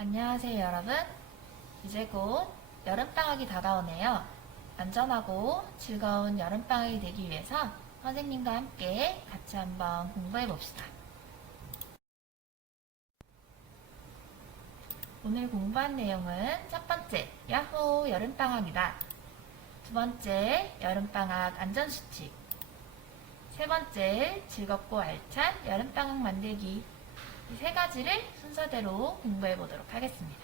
안녕하세요, 여러분. 이제 곧 여름방학이 다가오네요. 안전하고 즐거운 여름방학이 되기 위해서 선생님과 함께 같이 한번 공부해 봅시다. 오늘 공부한 내용은 첫 번째, 야호 여름방학이다. 두 번째, 여름방학 안전수칙. 세 번째, 즐겁고 알찬 여름방학 만들기. 이 세 가지를 순서대로 공부해 보도록 하겠습니다.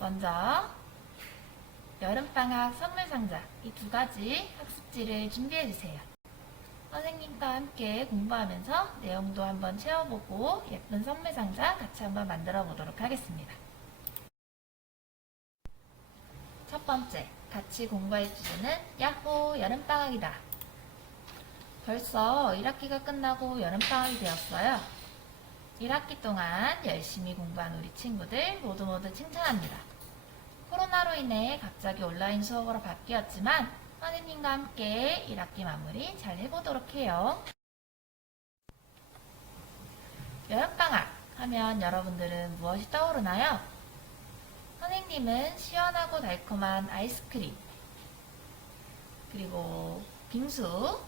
먼저 여름방학 선물상자 이 두 가지 학습지를 준비해 주세요. 선생님과 함께 공부하면서 내용도 한번 채워보고 예쁜 선물상자 같이 한번 만들어 보도록 하겠습니다. 첫 번째, 같이 공부할 주제는 야호 여름방학이다. 벌써 1학기가 끝나고 여름방학이 되었어요. 1학기 동안 열심히 공부한 우리 친구들 모두 칭찬합니다. 코로나로 인해 갑자기 온라인 수업으로 바뀌었지만 선생님과 함께 1학기 마무리 잘 해보도록 해요. 여름방학 하면 여러분들은 무엇이 떠오르나요? 선생님은 시원하고 달콤한 아이스크림, 그리고 빙수,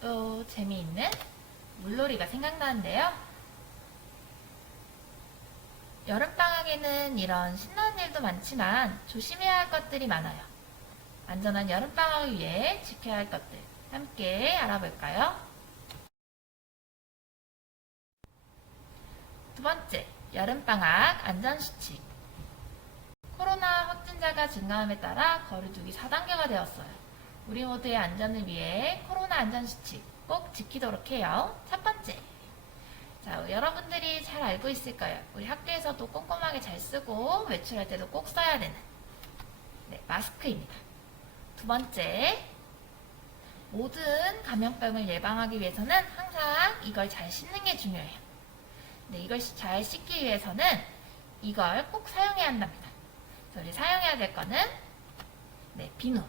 또 재미있는 물놀이가 생각나는데요. 여름방학에는 이런 신나는 일도 많지만 조심해야 할 것들이 많아요. 안전한 여름방학을 위해 지켜야 할 것들 함께 알아볼까요? 두 번째, 여름방학 안전수칙. 코로나 확진자가 증가함에 따라 거리두기 4단계가 되었어요. 우리 모두의 안전을 위해 코로나 안전수칙 꼭 지키도록 해요. 첫 번째, 자, 여러분들이 잘 알고 있을 거예요. 우리 학교에서도 꼼꼼하게 잘 쓰고 외출할 때도 꼭 써야 되는 마스크입니다. 두 번째, 모든 감염병을 예방하기 위해서는 항상 이걸 잘 씻는 게 중요해요. 이걸 잘 씻기 위해서는 이걸 꼭 사용해야 한답니다. 그래서 우리 사용해야 될 거는 비누.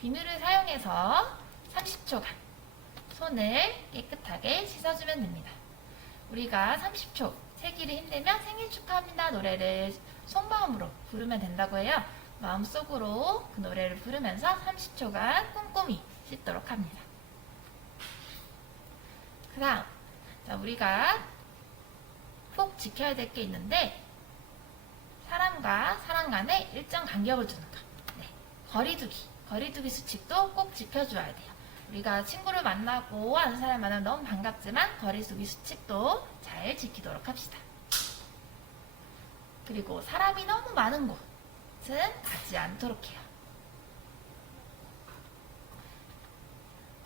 비누를 사용해서 30초간 손을 깨끗하게 씻어주면 됩니다. 우리가 30초 세기를 힘들면 생일 축하합니다 노래를 속마음으로 부르면 된다고 해요. 마음속으로 그 노래를 부르면서 30초간 꼼꼼히 씻도록 합니다. 그 다음, 우리가 꼭 지켜야 될 게 있는데 사람과 사람 간에 일정 간격을 두는 것. 거리두기 수칙도 꼭 지켜줘야 돼요. 우리가 친구를 만나고 아는 사람 만나면 너무 반갑지만 거리두기 수칙도 잘 지키도록 합시다. 그리고 사람이 너무 많은 곳은 가지 않도록 해요.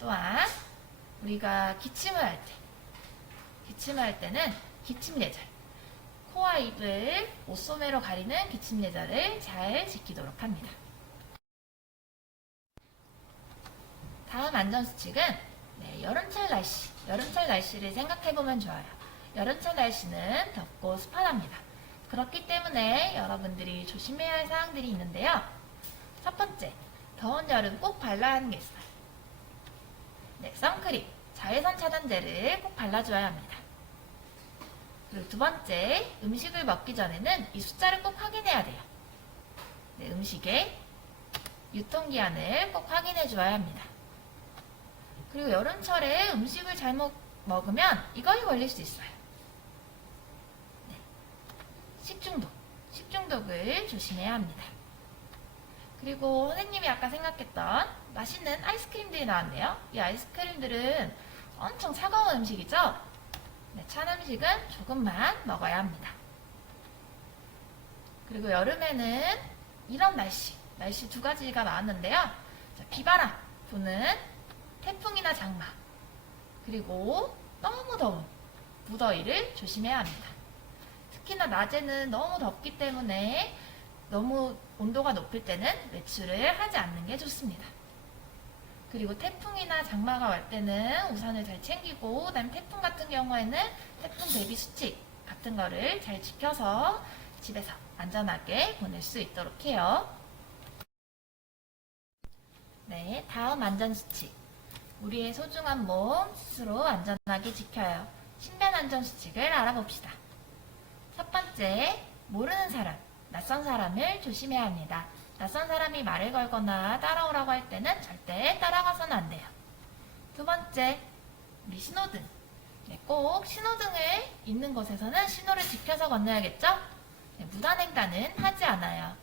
또한 우리가 기침을 할 때는 기침 예절, 코와 입을 옷소매로 가리는 기침 예절을 잘 지키도록 합니다. 다음 안전수칙은 여름철 날씨를 생각해보면 좋아요. 여름철 날씨는 덥고 습하답니다. 그렇기 때문에 여러분들이 조심해야 할 사항들이 있는데요. 첫 번째, 더운 여름 꼭 발라야 하는 게 있어요. 선크림, 자외선 차단제를 꼭 발라줘야 합니다. 그리고 두 번째, 음식을 먹기 전에는 이 숫자를 꼭 확인해야 돼요. 음식의 유통기한을 꼭 확인해 줘야 합니다. 그리고 여름철에 음식을 잘못 먹으면 이거에 걸릴 수 있어요. 식중독을 조심해야 합니다. 그리고 선생님이 아까 생각했던 맛있는 아이스크림들이 나왔네요. 이 아이스크림들은 엄청 차가운 음식이죠? 찬 음식은 조금만 먹어야 합니다. 그리고 여름에는 이런 날씨 두 가지가 나왔는데요. 비바람 부는 태풍이나 장마, 그리고 너무 더운 무더위를 조심해야 합니다. 특히나 낮에는 너무 덥기 때문에 너무 온도가 높을 때는 외출을 하지 않는 게 좋습니다. 그리고 태풍이나 장마가 올 때는 우산을 잘 챙기고, 그다음에 태풍 같은 경우에는 태풍 대비 수칙 같은 거를 잘 지켜서 집에서 안전하게 보낼 수 있도록 해요. 다음 안전수칙. 우리의 소중한 몸 스스로 안전하게 지켜요. 신변 안전 수칙을 알아봅시다. 첫 번째, 모르는 사람, 낯선 사람을 조심해야 합니다. 낯선 사람이 말을 걸거나 따라오라고 할 때는 절대 따라가서는 안 돼요. 두 번째, 우리 신호등. 꼭 신호등을 있는 곳에서는 신호를 지켜서 건너야겠죠? 무단횡단은 하지 않아요.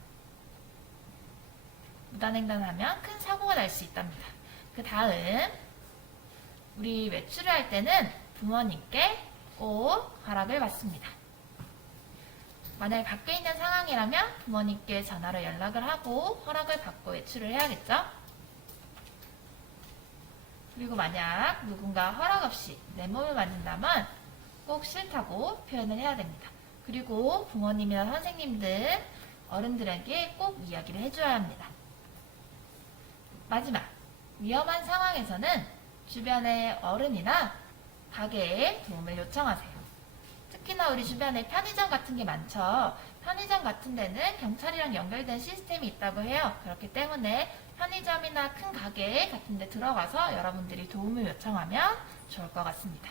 무단횡단하면 큰 사고가 날 수 있답니다. 그 다음, 우리 외출을 할 때는 부모님께 꼭 허락을 받습니다. 만약 밖에 있는 상황이라면 부모님께 전화로 연락을 하고 허락을 받고 외출을 해야겠죠? 그리고 만약 누군가 허락 없이 내 몸을 만진다면 꼭 싫다고 표현을 해야 됩니다. 그리고 부모님이나 선생님들, 어른들에게 꼭 이야기를 해줘야 합니다. 마지막, 위험한 상황에서는 주변의 어른이나 가게에 도움을 요청하세요. 특히나 우리 주변에 편의점 같은 게 많죠. 편의점 같은 데는 경찰이랑 연결된 시스템이 있다고 해요. 그렇기 때문에 편의점이나 큰 가게 같은 데 들어가서 여러분들이 도움을 요청하면 좋을 것 같습니다.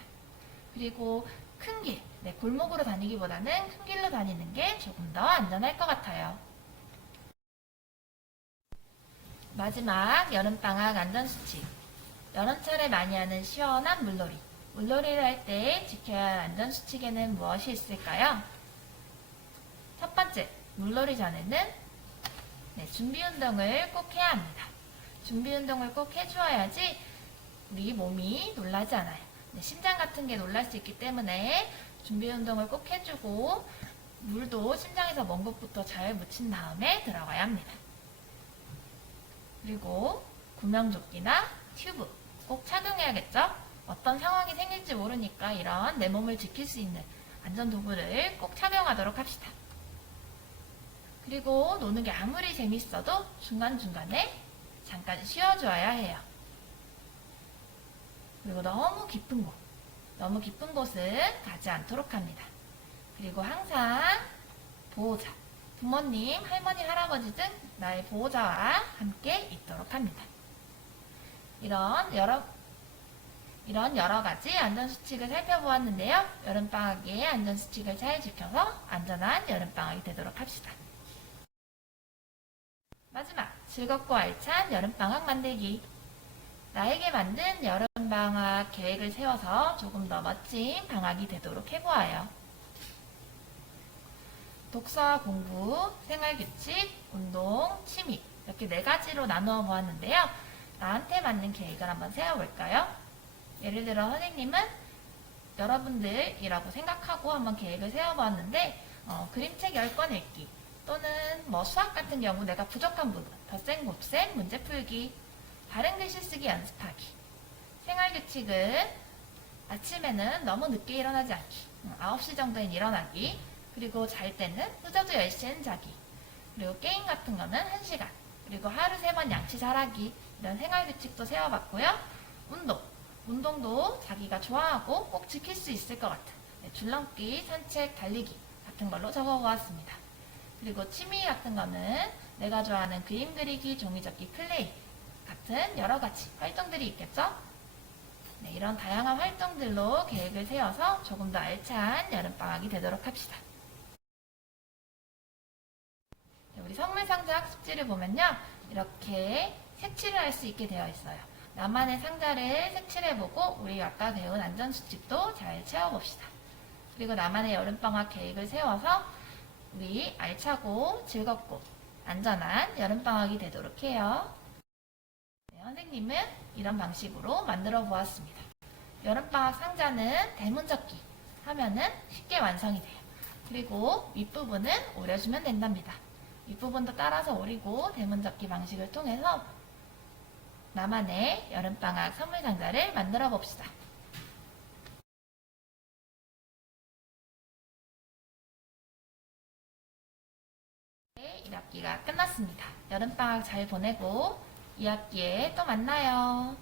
그리고 큰 길, 골목으로 다니기보다는 큰 길로 다니는 게 조금 더 안전할 것 같아요. 마지막 여름방학 안전수칙. 여름철에 많이 하는 시원한 물놀이. 물놀이를 할 때 지켜야 할 안전수칙에는 무엇이 있을까요? 첫 번째, 물놀이 전에는 준비운동을 꼭 해야 합니다. 준비운동을 꼭 해주어야지 우리 몸이 놀라지 않아요. 심장 같은 게 놀랄 수 있기 때문에 준비운동을 꼭 해주고 물도 심장에서 먼 곳부터 잘 묻힌 다음에 들어가야 합니다. 그리고 구명조끼나 튜브 꼭 착용해야겠죠? 어떤 상황이 생길지 모르니까 이런 내 몸을 지킬 수 있는 안전도구를 꼭 착용하도록 합시다. 그리고 노는 게 아무리 재밌어도 중간중간에 잠깐 쉬어줘야 해요. 그리고 너무 깊은 곳은 가지 않도록 합니다. 그리고 항상 보호자, 부모님, 할머니, 할아버지 등 나의 보호자와 함께 있도록 합니다. 이런 여러 가지 안전수칙을 살펴보았는데요. 여름방학에 안전수칙을 잘 지켜서 안전한 여름방학이 되도록 합시다. 마지막, 즐겁고 알찬 여름방학 만들기. 나에게 만든 여름방학 계획을 세워서 조금 더 멋진 방학이 되도록 해보아요. 독서, 공부, 생활규칙, 운동, 취미 이렇게 4가지로 나누어 보았는데요. 나한테 맞는 계획을 한번 세워볼까요? 예를 들어 선생님은 여러분들이라고 생각하고 한번 계획을 세워보았는데 그림책 10권 읽기 또는 수학 같은 경우 내가 부족한 부분 덧셈, 곱셈, 문제 풀기, 바른 글씨 쓰기 연습하기. 생활규칙은 아침에는 너무 늦게 일어나지 않기, 9시 정도엔 일어나기, 그리고 잘 때는 늦어도 10시엔 자기, 그리고 게임 같은 거는 1시간, 그리고 하루 3번 양치 잘하기. 이런 생활규칙도 세워봤고요. 운동도 자기가 좋아하고 꼭 지킬 수 있을 것 같은 줄넘기, 산책, 달리기 같은 걸로 적어보았습니다. 그리고 취미 같은 거는 내가 좋아하는 그림 그리기, 종이접기, 플레이 같은 여러 가지 활동들이 있겠죠? 이런 다양한 활동들로 계획을 세워서 조금 더 알찬 여름방학이 되도록 합시다. 우리 선물상자 학습지를 보면요. 이렇게 색칠을 할 수 있게 되어 있어요. 나만의 상자를 색칠해보고 우리 아까 배운 안전수칙도 잘 채워봅시다. 그리고 나만의 여름방학 계획을 세워서 우리 알차고 즐겁고 안전한 여름방학이 되도록 해요. 선생님은 이런 방식으로 만들어 보았습니다. 여름방학 상자는 대문접기 하면은 쉽게 완성이 돼요. 그리고 윗부분은 오려주면 된답니다. 윗부분도 따라서 오리고 대문접기 방식을 통해서 나만의 여름방학 선물 상자를 만들어 봅시다. 1학기가 끝났습니다. 여름방학 잘 보내고 2학기에 또 만나요.